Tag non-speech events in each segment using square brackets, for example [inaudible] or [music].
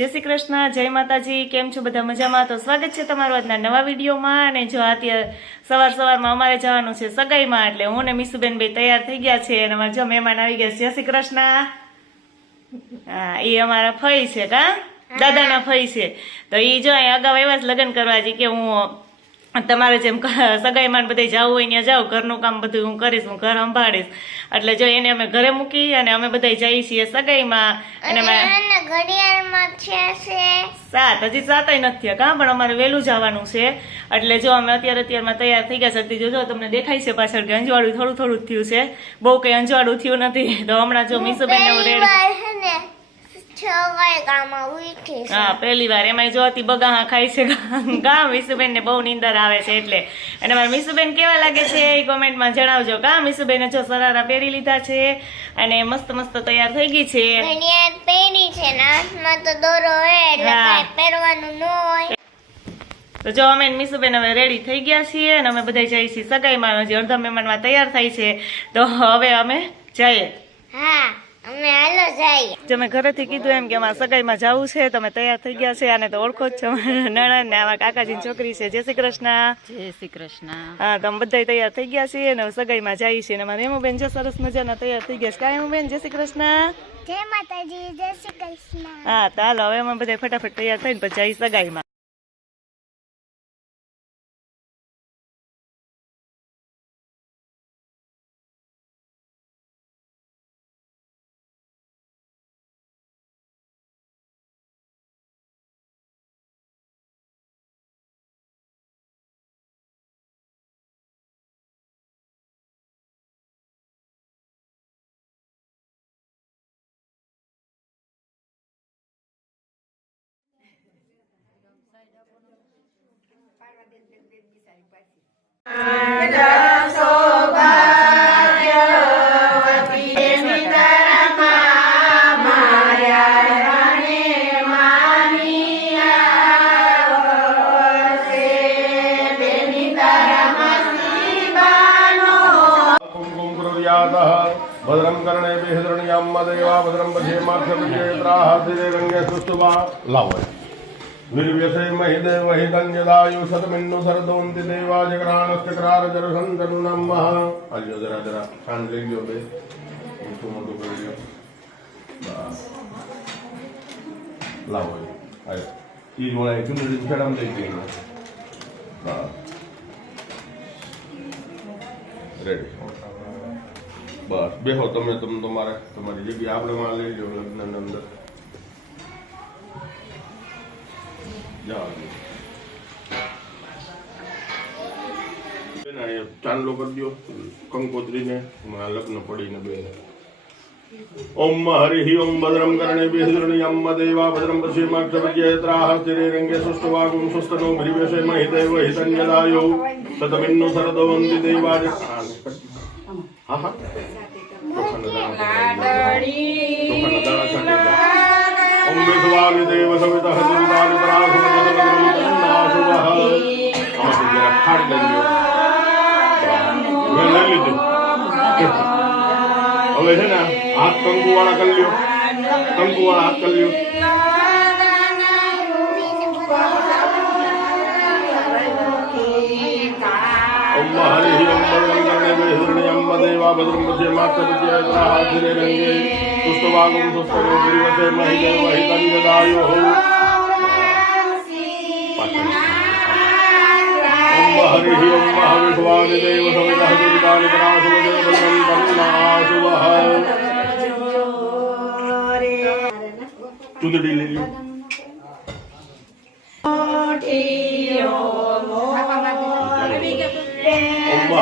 જય શ્રી કૃષ્ણ જય માતાજી કેમ છો બધા મજામાં? તો સ્વાગત છે તમારું આજના નવા વિડીયોમાં. અને જો અત્યારે સવાર સવારમાં અમારે જવાનું છે સગાઈમાં એટલે હું ને મીસુબેન ભાઈ તૈયાર થઈ ગયા છે અને અમારા જો મહેમાન આવી ગયા છે. જય શ્રી કૃષ્ણ. હા એ અમારા ફઈ છે કા? દાદાના ફઈ છે. તો એ જો અહીં અગાઉ એવા જ લગ્ન કરવા છે કે હું તમારે જેમ સગાઈમાં બધે જવું હોય ત્યાં જાઉં ઘરનું કામ બધું હું કરીશ હું ઘર સંભાળીશ. એટલે જો એને અમે ઘરે મૂકી અને અમે બધા જઈએ છીએ સગાઈમાં. અને ઘડિયાળમાં છે છે. સાત હજી સાતય નથી કાં પણ અમારે વહેલું જવાનું છે. એટલે જો અમે અત્યારે અત્યારમાં તૈયાર થઈ ગયા છે જો તમને દેખાય છે પાછળ કે અંજવાળું થોડું થોડું થયું છે. બહુ કંઈ અંજવાળું થયું નથી. તો હમણાં જો મીસુબેન એવું રેડી વાર છે ને છ વાગ્યામાં ઉઠી છે હા પહેલી વાર એમાં જો બગાહા ખાય છે. કા મીસુબેન ને બહુ નીંદર આવે છે એટલે. અને મારા મીસુબેન કેવા લાગે છે એ કોમેન્ટમાં જણાવજો. કા મીસુબેને જો સરારા પહેરી લીધા છે અને મસ્ત મસ્ત તૈયાર થઈ ગઈ છે. પહેરી છે ને તો દોરો એટલે પહેરવાનું ન હોય. તો જો અમે મીસુબેન હવે રેડી થઈ ગયા છીએ અને અમે બધા જઈએ છીએ સગાઈમાં. હજી અડધા મહેમાનમાં તૈયાર થાય છે. તો હવે અમે જઈએ. હા. અમે હાલો જઈએ. જો ઘરેથી કીધું એમ કે અમારે સગાઈમાં જવું છે તમે તૈયાર થઈ ગયા છે આને તો ઓળખો જ છો. [laughs] નણંદ ને આમાં કાકાજીની છોકરી છે. જય શ્રી કૃષ્ણ. જય શ્રી કૃષ્ણ. હા તમે બધા તૈયાર થઈ ગયા છીએ અને સગાઈમાં જઈએ છીએ. અને અમારે એમુબેન જો સરસ મજાના તૈયાર થઈ ગયા છે. કાંઈ બેન જય શ્રી કૃષ્ણ. જય માતાજી જય શ્રી કૃષ્ણ. હા તો હાલો હવે અમે બધા ફટાફટ તૈયાર થઈને પછી જઈ સગાઈમાં. भद्रं कर्णे विहृण्यां मदेवा भद्रं पश्येमाक्षपश्येत्राः रङ्गे सुस्तुवा लावय నిర్వ్యసైమహిదేవహితంజదాయు శతమిన్ను సరదోంతి దేవా జగరాణస్తకరార జరసంతను నమ్మ అయ్యో జరా జరా సాండ్లింగ్ యోగే ఇంకో ముందు కొయ్యో లావో అయ్యో ఈ మన ఎక్కువ నిలిచడం దగ్గర રેડી બસ બેહો તમે તમે તમારે તમારી જગ્યા આપણે માં લઈ લો લગ્નની અંદર ચાંદલો કરી દો. કંકોત્રીને લગ્ન પડીને બે. ઓમ હરિ ઓમ ભદ્રમ કર્ણે અમ્મ દેવા ભદ્રમ પશ્યમાક્ષપજ્યેત્રાહ સ્થિરે રંગે સુષ્ટવાગું સુસ્તનો ભ્રિવ્યસે મહિદેવ હિતન્યદાયો તતમિન્નો સરદવંતિ દેવાજ હા હા હવે છે ને હાથ કંકુ વાળા કરી લ્યો કંકુ વાળા હાથ કરી લ્યો અમ્મ હરિ ઓમ મહાવિશ્વાનિ દેવ સવિતઃ દુર્ગાનિ પરાસુરજન ભગવંતન્નાશુભઃ ચુંદડી લઈ લ્યો ઓમ મહાવિશ્વાનિ દેવ સવિતઃ દુર્ગાનિ પરાસુરજન ભગવંતન્નાશુભઃ ઓમ ભદ્રં કર્ણે વિહૃણી અમ્મ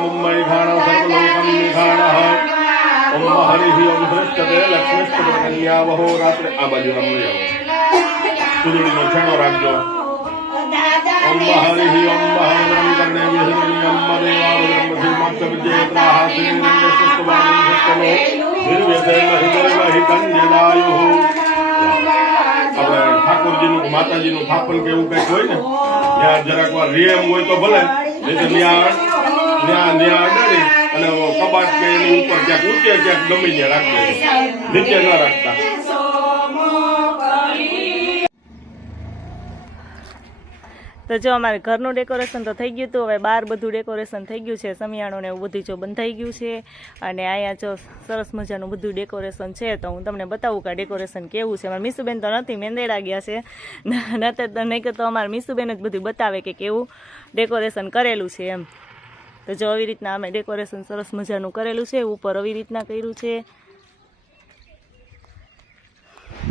મુંબઈ ખાણમ સર્વલોકમ નિખાણઃ ઓમ હરિ ઓમ હૃષ્ટતે લક્ષ્મીષ્ટતે કન્યા વહો રાત્રે આ બાજુ રમ લઈ આવો સુદડીનો છેડો રાખજો ઓમ હરિ ઓમ મહાવરમ કર્ણે વિહરણ્યમ મદેવા વરમ શ્રીમાક્ષ વિજેત્રાહ આપણે ઠાકોરજીનું માતાજીનું થાપણ કે એવું કંઈક હોય ને, ત્યાં જરાક વાર રેમ હોય તો ભલે, નહીં ત્યાં ત્યાં ત્યાં અને કબાટ કે એની ઉપર ક્યાંક ઊંચે ક્યાંક ગમી ને રાખે નીચે ના રાખતા. તો જો અમારે ઘરનું ડેકોરેશન તો થઈ ગયું હતું, હવે બહાર બધું ડેકોરેશન થઈ ગયું છે, સમિયાણું ને એવું બધું જો બંધાઈ ગયું છે. અને અહીંયા જો સરસ મજાનું બધું ડેકોરેશન છે, તો હું તમને બતાવું કે ડેકોરેશન કેવું છે. અમારે મીસુબેન તો નથી મેંદેડા ગયા છે. નહીં તો અમારે મીસુબેન જ બધું બતાવે કે કેવું ડેકોરેશન કરેલું છે એમ. તો જો આવી રીતના અમે ડેકોરેશન સરસ મજાનું કરેલું છે, ઉપર આવી રીતના કર્યું છે.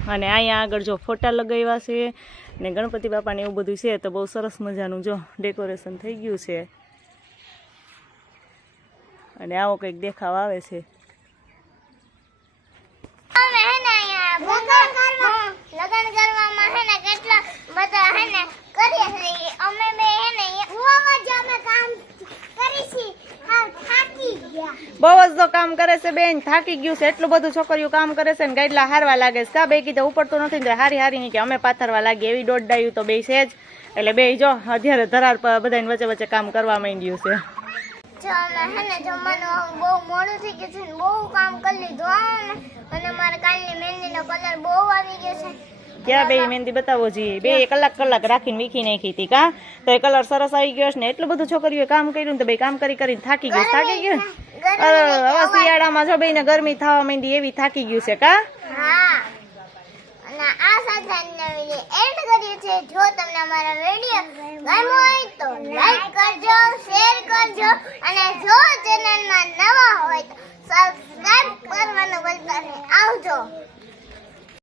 અને અહીંયા આગળ જો ફોટા લગાવ્યા છે. ને ગણપતિ બાપાને એવું બધું છે તો બહુ સરસ મજાનું જો ડેકોરેશન થઈ ગયું છે. અને આવો કંઈક દેખાવ આવે છે. અમે બે હે ને હુવામાં જ અમે કામ કરીશી હા થાકી ગયા બહુ જ તો કામ કરે છે બેન, થાકી ગયું છે, એટલું બધું છોકરીઓ કામ કરે છે ને ગાઈડલા હારવા લાગે છે. કા બે કીધે, ઉપડતું નથી ને હારી હારી નહીં કે અમે પાથરવા લાગીએ. એવી દોઢ તો બે છે જ. એટલે બે જો, અત્યારે ધરાર પર વચ્ચે વચ્ચે કામ કરવા માંડ્યું છે. બહુ કામ કરી અને મારા કાલની મહેંદીનો કલર બહુ આવી ગયો છે. ક્યાં બે મહેંદી બતાવો જોઈએ બે કલાક કલાક રાખીને વીખી નાખી હતી કા? તો એ કલર સરસ આવી ગયો છે ને એટલું બધું છોકરીઓ કામ કર્યું ને તો ભાઈ કામ કરી કરીને થાકી ગયું. થાકી ગયું હવે શિયાળામાં જો ભાઈ ને ગરમી થવા માંડી એવી થાકી ગયું છે કા? તો લાઈક કરજો શેર કરજો. અને જો ચેનલમાં નવા હોય